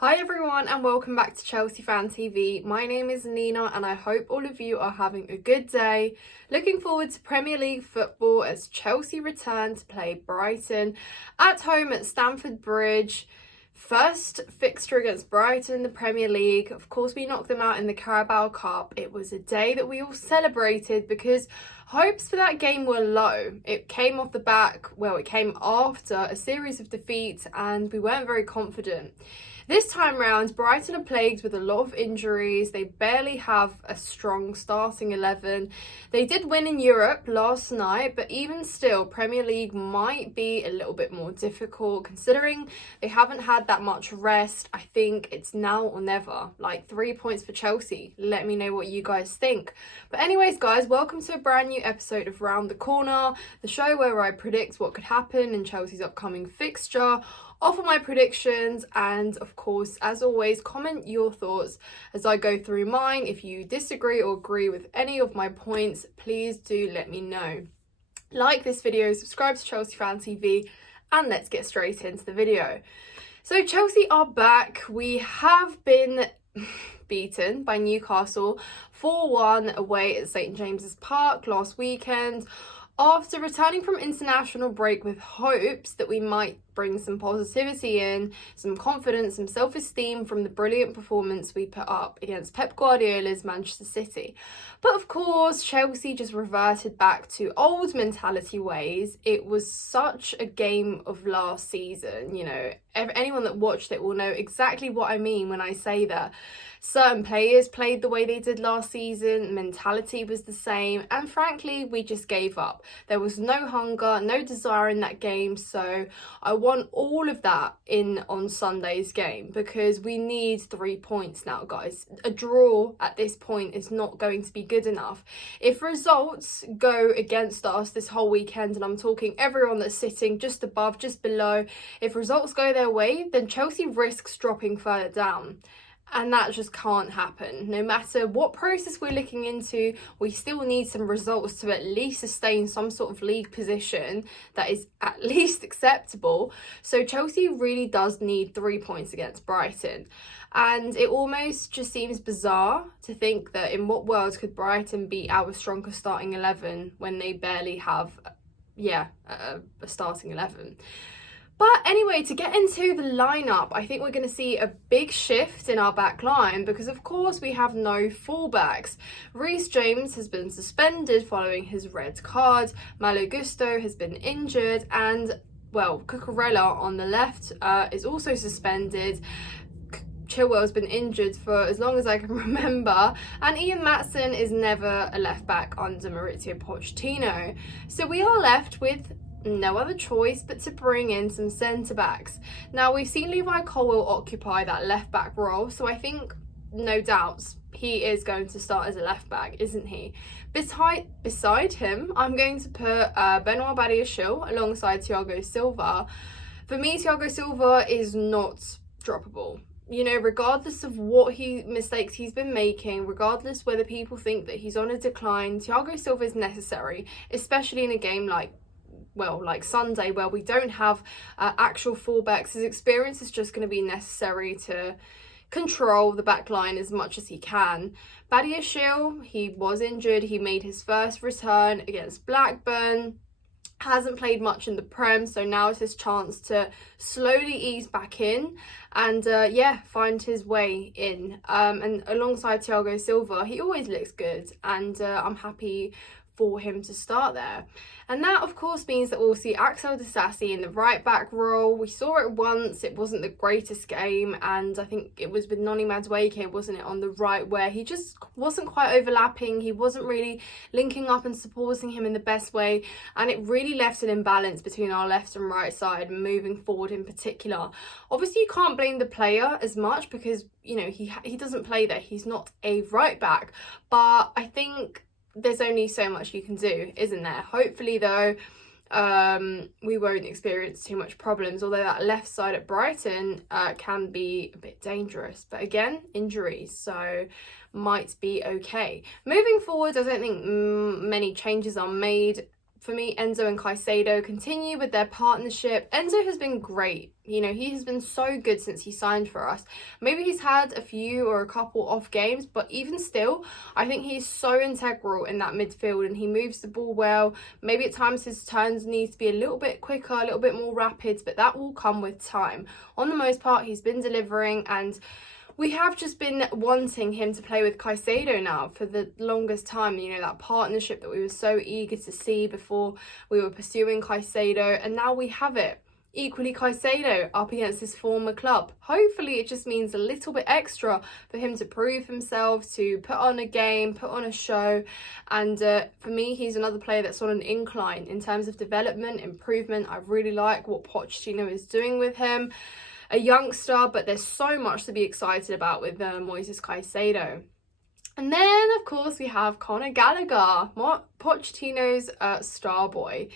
Hi everyone and welcome back to Chelsea Fan TV. My name is Nina and I hope all of you are having a good day. Looking forward to Premier League football as Chelsea return to play Brighton at home at Stamford Bridge. First fixture against Brighton in the Premier League. Of course, we knocked them out in the Carabao Cup. It was a day that we all celebrated because hopes for that game were low. It came after a series of defeats and we weren't very confident. This time round, Brighton are plagued with a lot of injuries. They barely have a strong starting 11. They did win in Europe last night, but even still, Premier League might be a little bit more difficult considering they haven't had that much rest. I think it's now or never. Like 3 points for Chelsea. Let me know what you guys think. But anyways, guys, welcome to a brand new episode of Round the Corner, the show where I predict what could happen in Chelsea's upcoming fixture, offer my predictions, and of course, as always, comment your thoughts as I go through mine. If you disagree or agree with any of my points, please do let me know. Like this video, subscribe to Chelsea Fan TV, and let's get straight into the video. So Chelsea are back. We have been beaten by Newcastle 4-1 away at St James's Park last weekend. After returning from international break with hopes that we might bring some positivity in, some confidence, some self-esteem from the brilliant performance we put up against Pep Guardiola's Manchester City. But of course, Chelsea just reverted back to old mentality ways. It was such a game of last season, you know. Anyone that watched it will know exactly what I mean when I say that. Certain players played the way they did last season, mentality was the same, and frankly, we just gave up. There was no hunger, no desire in that game, so I want all of that in on Sunday's game because we need 3 points now, guys. A draw at this point is not going to be good enough. If results go against us this whole weekend, and I'm talking everyone that's sitting just above, just below, if results go their way, then Chelsea risks dropping further down. And that just can't happen. No matter what process we're looking into, we still need some results to at least sustain some sort of league position that is at least acceptable. So Chelsea really does need 3 points against Brighton. And it almost just seems bizarre to think that in what world could Brighton beat our strongest starting 11 when they barely have, a starting 11. But anyway, to get into the lineup, I think we're going to see a big shift in our back line because, of course, we have no fullbacks. Reece James has been suspended following his red card. Malo Gusto has been injured. And, well, Cucurella on the left is also suspended. Chilwell's been injured for as long as I can remember, and Ian Maatsen is never a left back under Mauricio Pochettino. So we are left with no other choice but to bring in some centre backs. Now we've seen Levi Colwill occupy that left back role, so I think no doubts he is going to start as a left back, isn't he? Beside him, I'm going to put Benoit Badiashile alongside Thiago Silva. For me, Thiago Silva is not droppable. You know, regardless of what mistakes he's been making, regardless whether people think that he's on a decline, Thiago Silva is necessary, especially in a game like Sunday, where we don't have actual fullbacks. His experience is just going to be necessary to control the back line as much as he can. Badiashile, he was injured. He made his first return against Blackburn. Hasn't played much in the Prem, so now is his chance to slowly ease back in and find his way in. And alongside Thiago Silva, he always looks good, and I'm happy for him to start there. And that of course means that we'll see Axel Disasi in the right back role. We saw it once, it wasn't the greatest game, and I think it was with Noni Madueke, wasn't it, on the right, where he just wasn't quite overlapping, he wasn't really linking up and supporting him in the best way, and it really left an imbalance between our left and right side moving forward in particular. Obviously you can't blame the player as much because, you know, he doesn't play there, he's not a right back, but I think there's only so much you can do, isn't there? Hopefully though, we won't experience too much problems, although that left side at Brighton can be a bit dangerous, but again, injuries, so might be okay. Moving forward, I don't think many changes are made. for me, Enzo and Caicedo continue with their partnership. Enzo has been great. You know, he has been so good since he signed for us. Maybe he's had a few or a couple off games, but even still, I think he's so integral in that midfield, and he moves the ball well. Maybe at times his turns need to be a little bit quicker, a little bit more rapid, but that will come with time. On the most part, he's been delivering, and we have just been wanting him to play with Caicedo now for the longest time. You know, that partnership that we were so eager to see before we were pursuing Caicedo, and now we have it. Equally, Caicedo up against his former club. Hopefully it just means a little bit extra for him to prove himself, to put on a game, put on a show. And for me, he's another player that's on an incline in terms of development, improvement. I really like what Pochettino is doing with him. A youngster, but there's so much to be excited about with Moises Caicedo. And then, of course, we have Conor Gallagher, Pochettino's star boy.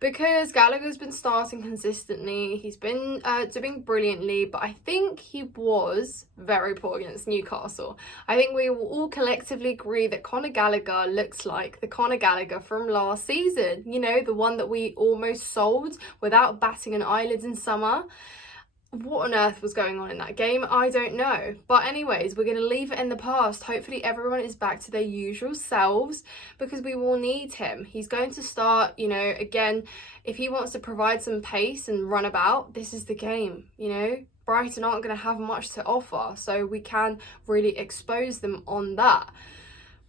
Because Gallagher's been starting consistently, he's been doing brilliantly, but I think he was very poor against Newcastle. I think we will all collectively agree that Conor Gallagher looks like the Conor Gallagher from last season. You know, the one that we almost sold without batting an eyelid in summer. What on earth was going on in that game? I don't know. But anyways, we're going to leave it in the past. Hopefully everyone is back to their usual selves, because we will need him. He's going to start, you know, again, if he wants to provide some pace and run about, this is the game, you know. Brighton aren't going to have much to offer, so we can really expose them on that.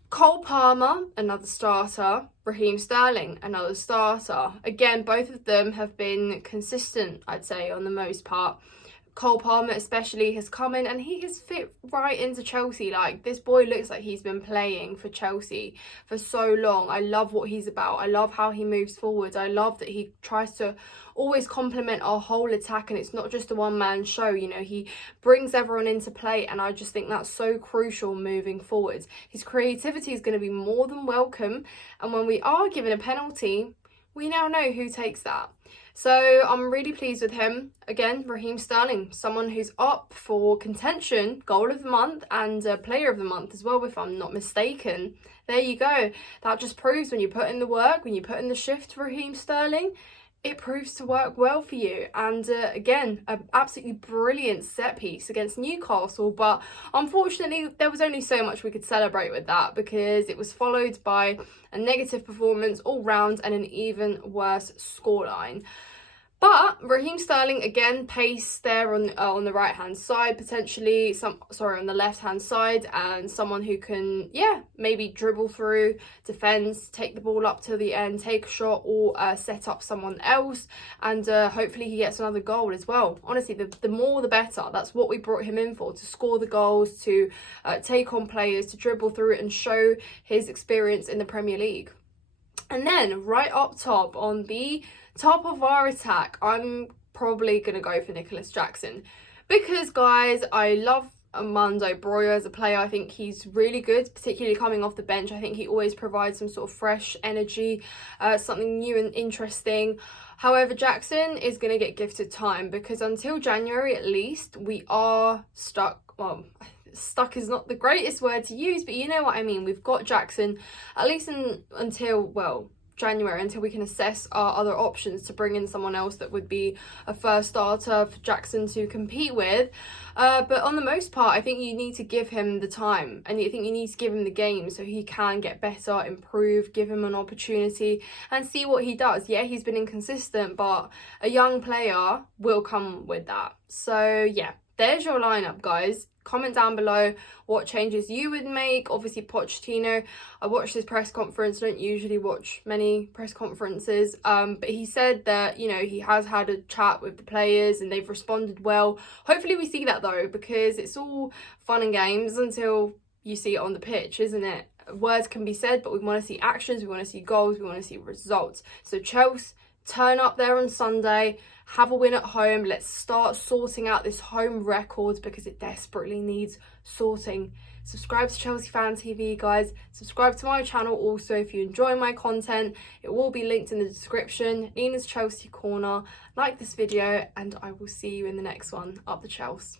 Cole Palmer, another starter. Raheem Sterling, another starter. Again, both of them have been consistent, I'd say, on the most part. Cole Palmer especially has come in and he has fit right into Chelsea. Like, this boy looks like he's been playing for Chelsea for so long. I love what he's about. I love how he moves forward. I love that he tries to always complement our whole attack, and it's not just a one-man show. You know, he brings everyone into play, and I just think that's so crucial moving forward. His creativity is going to be more than welcome, and when we are given a penalty, we now know who takes that. So I'm really pleased with him. Again, Raheem Sterling, someone who's up for contention, goal of the month and player of the month as well, if I'm not mistaken. There you go. That just proves when you put in the work, when you put in the shift for Raheem Sterling, it proves to work well for you. And again, an absolutely brilliant set piece against Newcastle, but unfortunately there was only so much we could celebrate with that, because it was followed by a negative performance all round and an even worse scoreline. But Raheem Sterling, again, pace there on the right-hand side, potentially, on the left-hand side, and someone who can, maybe dribble through, defend, take the ball up to the end, take a shot, or set up someone else, and hopefully he gets another goal as well. Honestly, the more the better. That's what we brought him in for, to score the goals, to take on players, to dribble through it and show his experience in the Premier League. And then, right up top, on the top of our attack, I'm probably going to go for Nicholas Jackson, because, guys, I love Armando Broja as a player. I think he's really good, particularly coming off the bench. I think he always provides some sort of fresh energy, something new and interesting. However, Jackson is going to get gifted time, because until January at least, we are stuck. Well, stuck is not the greatest word to use, but you know what I mean. We've got Jackson at least until January, until we can assess our other options to bring in someone else that would be a first starter for Jackson to compete with. But on the most part, I think you need to give him the time, and I think you need to give him the game so he can get better, improve, give him an opportunity and see what he does. Yeah, he's been inconsistent, but a young player will come with that. So yeah, there's your lineup, guys. Comment down below what changes you would make. Obviously, Pochettino, I watched his press conference. I don't usually watch many press conferences, but he said that, you know, he has had a chat with the players and they've responded well. Hopefully we see that though, because it's all fun and games until you see it on the pitch, isn't it? Words can be said, but we want to see actions, we want to see goals, we want to see results. So Chelsea, turn up there on Sunday, have a win at home. Let's start sorting out this home record, because it desperately needs sorting. Subscribe to Chelsea Fan TV, guys. Subscribe to my channel also if you enjoy my content. It will be linked in the description. Nina's Chelsea Corner. Like this video, and I will see you in the next one. Up the Chelsea.